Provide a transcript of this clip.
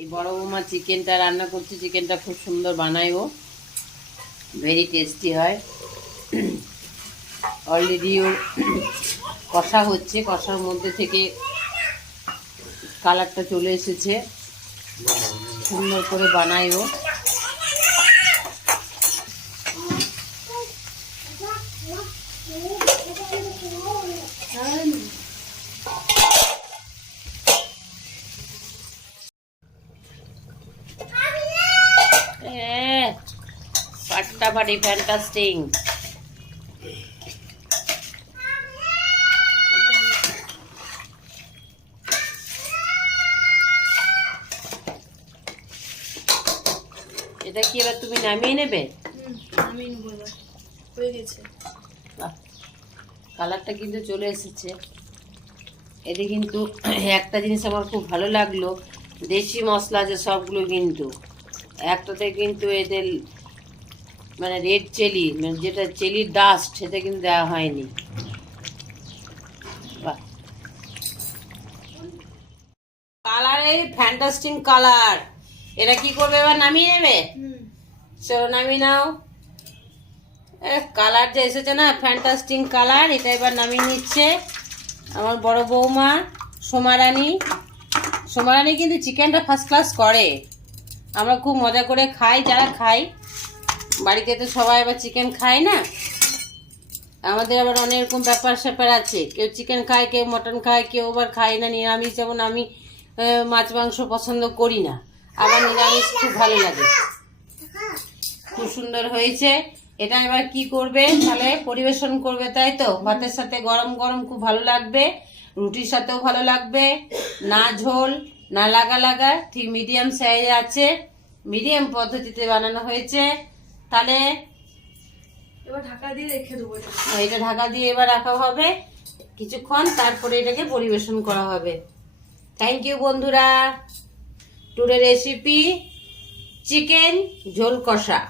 এই বড় বৌমা চিকেনটা রান্না করছে, চিকেনটা খুব সুন্দর বানায়, ও ভেরি টেস্টি হয়। অলরেডি ও কষা হচ্ছে, কষার মধ্যে থেকে কালারটা চলে এসেছে, সুন্দর করে বানায় ও। ফাটাফাটি ফ্যান্টাস্টিং। এটা কি এবার তুমি নামিয়ে নেবে? কালারটা কিন্তু চলে এসেছে। এতে কিন্তু একটা জিনিস আমার খুব ভালো লাগলো, দেশি মশলা যে সবগুলো কিন্তু একটাতে কিন্তু এদের মানে রেড চিলি, মানে যেটা চিলির ডাস্ট, সেটা কিন্তু দেওয়া হয়নি। কালারে ফ্যান্টাস্টিং কালার। এটা কি করবে এবার? নামিয়ে নেবে? চলো নামিয়ে নাও। কালার যে এসেছে না, ফ্যান্টাস্টিং কালার, এটা এবার নামিয়ে নিচ্ছে আমার বড় বৌমা সোমারানী। সোমারানী কিন্তু চিকেনটা ফার্স্ট ক্লাস করে, আমরা খুব মজা করে খাই। যারা খাই বাড়িতে তো সবাই আবার চিকেন খায় না, আমাদের আবার অনেক রকম ব্যাপার স্যাপার আছে, কেউ চিকেন খায়, কেউ মটন খায়, কেউ আবার খায় না নিরামিষ। যেমন আমি মাছ মাংস পছন্দ করি না, আবার নিরামিষ খুব ভালো লাগে। খুব সুন্দর হয়েছে। এটা এবার কি করবে তাহলে? পরিবেশন করবে, তাই তো? ভাতের সাথে গরম গরম খুব ভালো লাগবে, রুটির সাথেও ভালো লাগবে। না ঝোল না লাগা লাগা, ঠিক মিডিয়াম সাইজ আছে, মিডিয়াম পদ্ধতিতে বানানো হয়েছে। তাহলে এবার ঢাকা দিয়ে রেখে দেবো। এটা ঢাকা দিয়ে এবার রাখা হবে কিছুক্ষণ, তারপরে এটাকে পরিবেশন করা হবে। থ্যাংক ইউ বন্ধুরা। টুডে রেসিপি চিকেন ঝোল কষা।